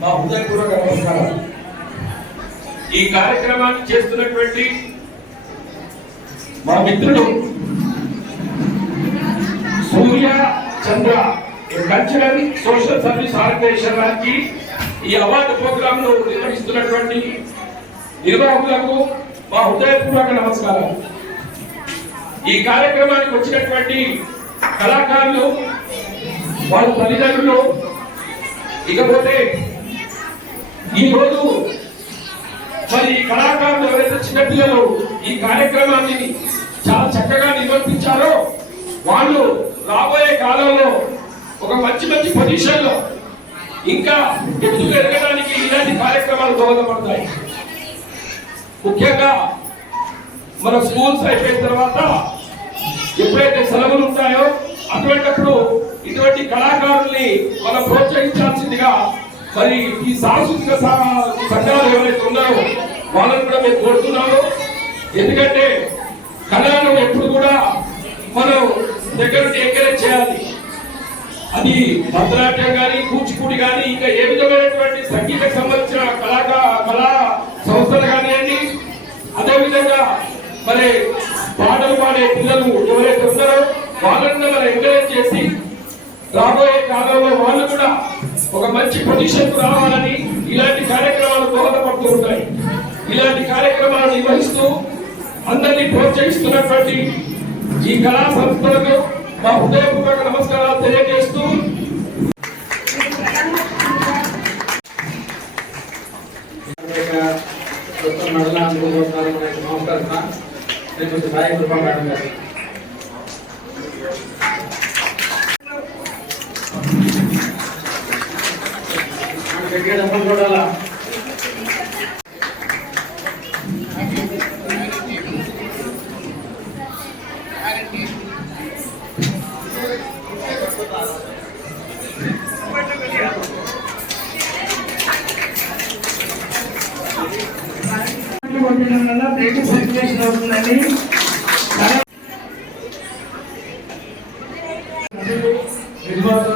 మా హృదయపూర్వక నమస్కారం. ఈ కార్యక్రమాన్ని చేస్తున్నటువంటి మా మిత్రుడు సూర్య చంద్ర కల్చరల్ సోషల్ సర్వీస్ ఆర్గనైజేషన్ వారికి ఈ అవార్డు ప్రోగ్రామ్ ను నిర్వహిస్తున్నటువంటి నిర్వాహకులకు మా హృదయపూర్వక నమస్కారం. ఈ కార్యక్రమానికి వచ్చినటువంటి కళాకారులు, వాళ్ళ తల్లిదండ్రులు, ఇకపోతే ఈరోజు మరి కళాకారులు ఎవరైతే చిన్నపిల్లలు ఈ కార్యక్రమాన్ని చాలా చక్కగా నిర్వర్తించారో వాళ్ళు రాబోయే కాలంలో ఒక మంచి మంచి పొజిషన్ లో ఇంకా ఎత్తుకు ఎదగడానికి ఇలాంటి కార్యక్రమాలు దోహదపడతాయి. ముఖ్యంగా మన స్కూల్స్ అయిపోయిన తర్వాత ఎప్పుడైతే సెలవులు ఉంటాయో అటువంటిప్పుడు ఇటువంటి కళాకారుల్ని మనం ప్రోత్సహించాల్సిందిగా మరి ఈ సాంస్కృతిక సంఘాలు ఎవరైతే ఉన్నారో వాళ్ళని కూడా మేము కోరుతున్నాము. ఎందుకంటే కళను ఎప్పుడు కూడా మనం దగ్గర నుండి ఎంకరేజ్ చేయాలి. అది భరతనాట్యం కానీ, కూచిపూడి కానీ, ఇంకా ఏ విధమైనటువంటి సంగీతకు సంబంధించిన కళా సంస్థలు కానివ్వండి, అదేవిధంగా మరి పాటలు పాడే పిల్లలు ఎవరైతే ఉన్నారో వాళ్ళని మనం ఎంకరేజ్ చేసి రాబోయే కాలంలో వాళ్ళు కూడా ఒక మంచి పొజిషన్ కు రావాలని ఇలాంటి కార్యక్రమాలు దోహదపడుతూ ఉంటాయి. ఇలాంటి కార్యక్రమాలు నిర్వహిస్తూ అందరినీ ప్రోత్సహిస్తున్నటువంటి ఈ కళా సంస్థలకు మా హృదయపూర్వక నమస్కారాలు తెలియజేస్తూ సర్క్యులేషన్ అవుతుందండి. నిర్మాత